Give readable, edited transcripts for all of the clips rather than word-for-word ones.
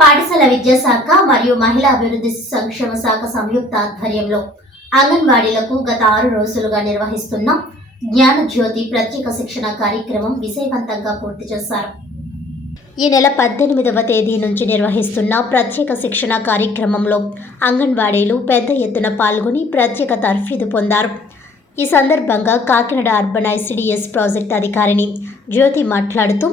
పాఠశాల విద్యాశాఖ మరియు మహిళా అభివృద్ధి సంక్షేమ శాఖ సంయుక్త ఆధ్వర్యంలో అంగన్వాడీలకు గత 6 రోజులుగా నిర్వహిస్తున్న జ్ఞాన జ్యోతి ప్రత్యేక శిక్షణ కార్యక్రమం విజయవంతంగా పూర్తి చేశారు. ఈ నెల 18వ తేదీ నుంచి నిర్వహిస్తున్న ప్రత్యేక శిక్షణ కార్యక్రమంలో అంగన్వాడీలు పెద్ద ఎత్తున పాల్గొని ప్రత్యేక తర్ఫీదు పొందారు. ఈ సందర్భంగా కాకినాడ అర్బన్ ఐసిడిఎస్ ప్రాజెక్ట్ అధికారిని జ్యోతి మాట్లాడుతూ,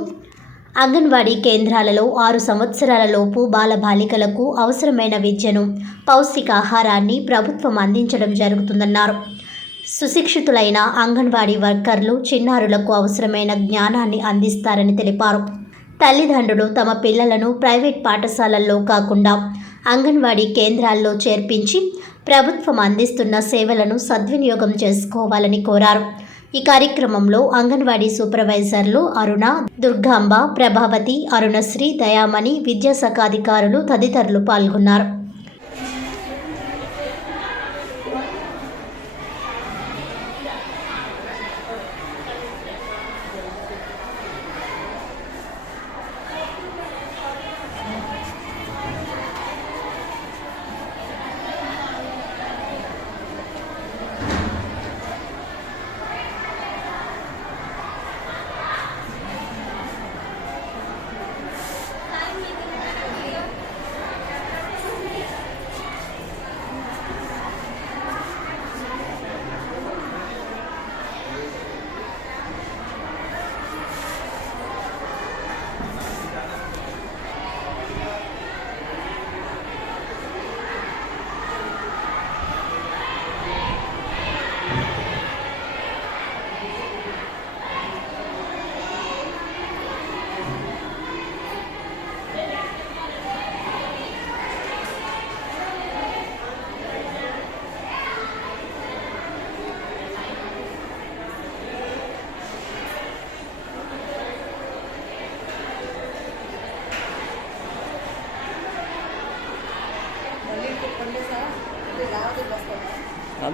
అంగన్వాడీ కేంద్రాలలో 6 సంవత్సరాల లోపు బాలబాలికలకు అవసరమైన విద్యను, పౌష్టికాహారాన్ని ప్రభుత్వం అందించడం జరుగుతుందన్నారు. సుశిక్షితులైన అంగన్వాడీ వర్కర్లు చిన్నారులకు అవసరమైన జ్ఞానాన్ని అందిస్తారని తెలిపారు. తల్లిదండ్రులు తమ పిల్లలను ప్రైవేట్ పాఠశాలల్లో కాకుండా అంగన్వాడీ కేంద్రాల్లో చేర్పించి ప్రభుత్వం అందిస్తున్న సేవలను సద్వినియోగం చేసుకోవాలని కోరారు. ఈ కార్యక్రమంలో అంగన్వాడీ సూపర్వైజర్లు అరుణ, దుర్గాంబ, ప్రభావతి, అరుణశ్రీ, దయామణి, విద్యాశాఖ అధికారులు తదితరులు పాల్గొన్నారు.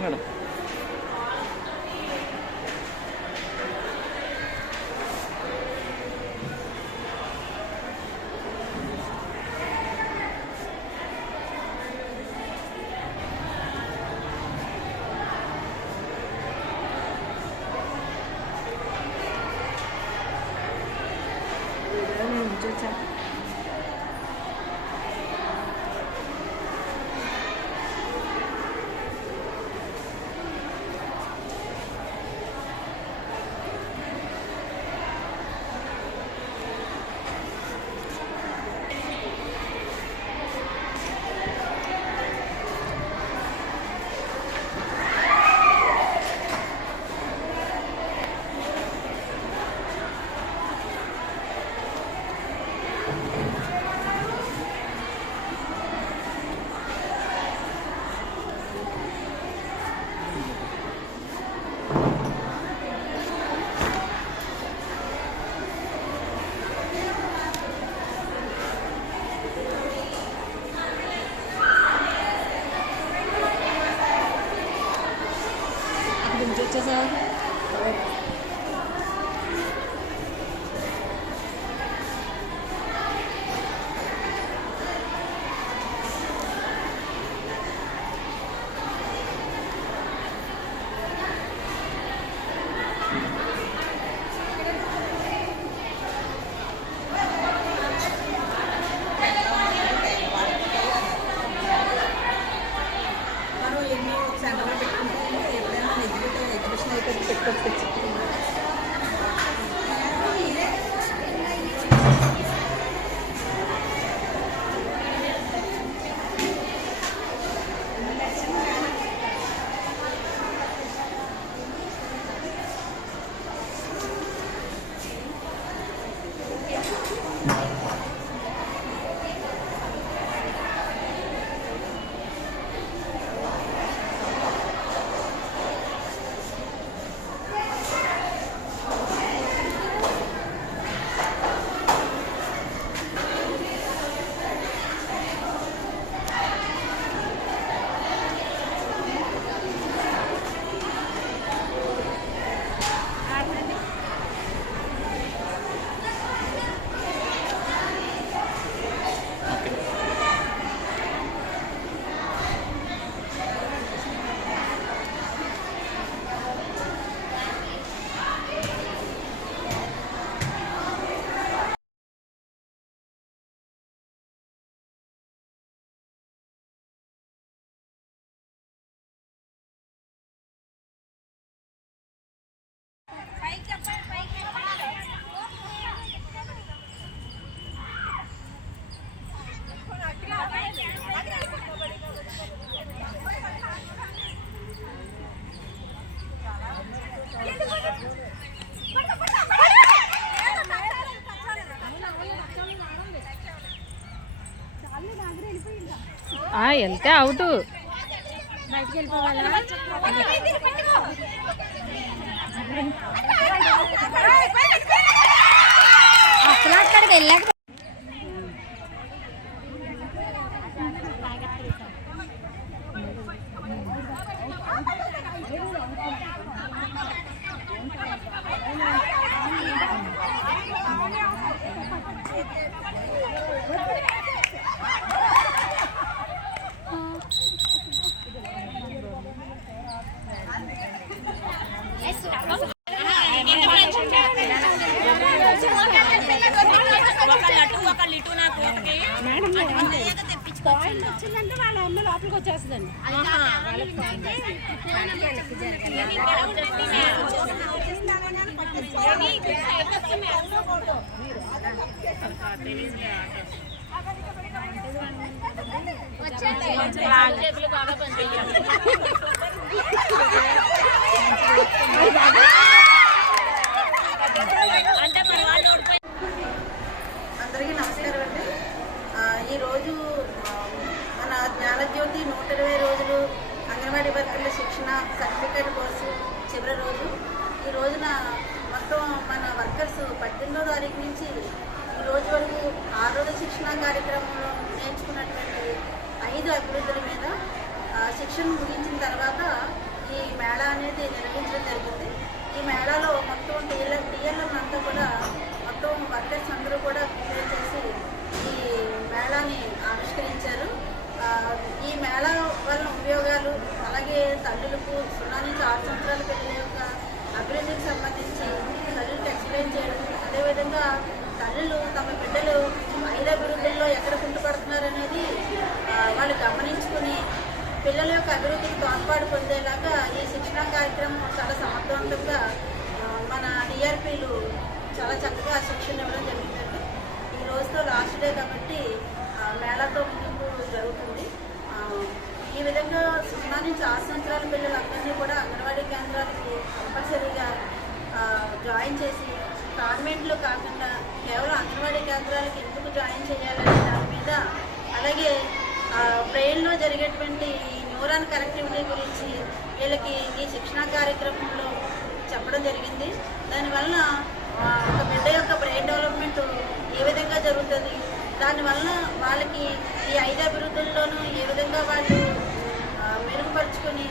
మేడం వెళ్తే అవుట్ బయటికి వెళ్ళిపోవాలా అసలు అక్కడికి వెళ్ళాక వచ్చిందంటే వాళ్ళ అమ్మ లోపలికి వచ్చేస్తుందండి. అందరికీ నమస్కారం అండి. ఈరోజు మన జ్ఞానజ్యోతి 120 రోజులు అంగన్వాడీ వర్కర్ల శిక్షణ సర్టిఫికేట్ కోర్సు చివరి రోజు. ఈ రోజున మొత్తం మన వర్కర్స్ 18వ తారీఖు నుంచి ఈ రోజు వరకు 6 రోజుల శిక్షణ కార్యక్రమంలో నేర్చుకున్నటువంటి 5 అభివృద్ధుల మీద శిక్షణ ముగించిన తర్వాత ఈ మేళా అనేది నిర్వహించడం జరిగింది. ఈ మేళాలో మొత్తం టీఎల్ఎం అంతా కూడా మొత్తం వర్కర్స్ అందరూ కూడా ప్రిపేర్ చేసి ఈ మేళాని ఆవిష్కరించారు. ఈ మేళా వల్ల ఉపయోగాలు, అలాగే తల్లులకు 0 నుంచి 6 సంవత్సరాల పిల్లల యొక్క అభివృద్ధికి సంబంధించి తల్లులకు ఎక్స్ప్లెయిన్ చేయడం, అదేవిధంగా తల్లులు తమ బిడ్డలు 5 అభివృద్ధుల్లో ఎక్కడ కుంటుపడుతున్నారు అనేది వాళ్ళు గమనించుకుని పిల్లల యొక్క అభివృద్ధికి తోడ్పాటు పొందేలాగా ఈ శిక్షణా కార్యక్రమం చాలా సమర్థవంతంగా మన డిఆర్పీలు చాలా చక్కగా శిక్షణ ఇవ్వడం జరిగిందండి. ఈ రోజుతో లాస్ట్ డే కాబట్టి మేళాతో ముందుకు జరుగుతుంది. ఈ విధంగా 0 నుంచి 6 సంవత్సరాల పిల్లలందరినీ కూడా అంగన్వాడీ కేంద్రాలకి కంపల్సరీగా జాయిన్ చేసి కాన్వెంట్లు కాకుండా కేవలం అంగన్వాడీ కేంద్రాలకి ఎందుకు జాయిన్ చేయాలనే దాని మీద, అలాగే బ్రెయిన్లో జరిగేటువంటి న్యూరాన్ కనెక్టివిటీ గురించి వీళ్ళకి ఈ శిక్షణా కార్యక్రమంలో చెప్పడం జరిగింది. దానివల్ల ఒక బిడ్డ యొక్క బ్రెయిన్ డెవలప్మెంట్ ఏ విధంగా జరుగుతుంది, దానివల్ల వాళ్ళకి ఈ 5 అభివృద్ధుల్లోనూ ఏ విధంగా వాళ్ళు మెరుగుపరుచుకొని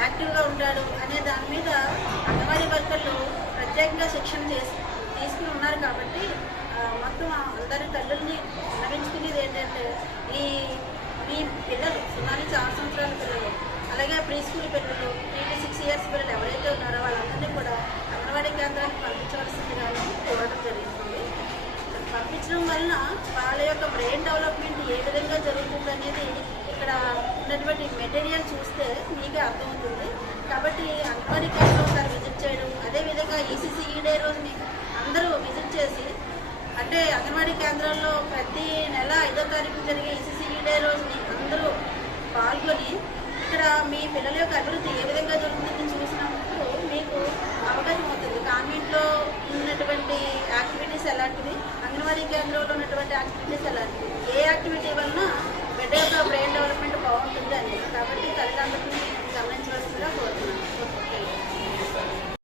యాక్టివ్గా ఉంటాడు అనే దాని మీద అంగన్వాడీ వర్కర్లు ప్రత్యేకంగా శిక్షణ తీసుకుని ఉన్నారు. కాబట్టి మొత్తం అందరి తల్లుల్ని విన్నవించుకునేది ఏంటంటే ఈ పిల్లలు 0 నుంచి 6 సంవత్సరాల పిల్లలు, అలాగే ప్రీ స్కూల్ పిల్లలు, 3 to 6 years పిల్లలు ఎవరైతే ఉన్నారో వాళ్ళందరినీ కూడా అంగన్వాడీ కేంద్రానికి పంపించవలసిందిగా కోరడం జరుగుతుంది. పంపించడం వలన వాళ్ళ యొక్క బ్రెయిన్ డెవలప్మెంట్ ఏ విధంగా జరుగుతుంది అనేది ఇక్కడ ఉన్నటువంటి మెటీరియల్ చూస్తే మీకే అర్థమవుతుంది. కాబట్టి అంగన్వాడీ కేంద్రం ఒకసారి విజిట్ చేయడం, అదేవిధంగా ఈసీసీ డే రోజుని అందరూ విజిట్ చేసి, అంటే అంగన్వాడీ కేంద్రాల్లో ప్రతి నెల 5వ తారీఖు జరిగే ఈసీసీ డే రోజుని అందరూ పాల్గొని ఇక్కడ మీ పిల్లల యొక్క అభివృద్ధి ఏ విధంగా జరుగుతుందని చూసినప్పుడు మీకు అవగాహన అవుతుంది. కాన్వెంట్లో ఉన్నటువంటి యాక్టివిటీస్ ఎలాంటివి, అంగన్వాడీ కేంద్రంలో ఉన్నటువంటి యాక్టివిటీస్ ఎలాంటివి, ఏ యాక్టివిటీ వలన బిడ్డ యొక్క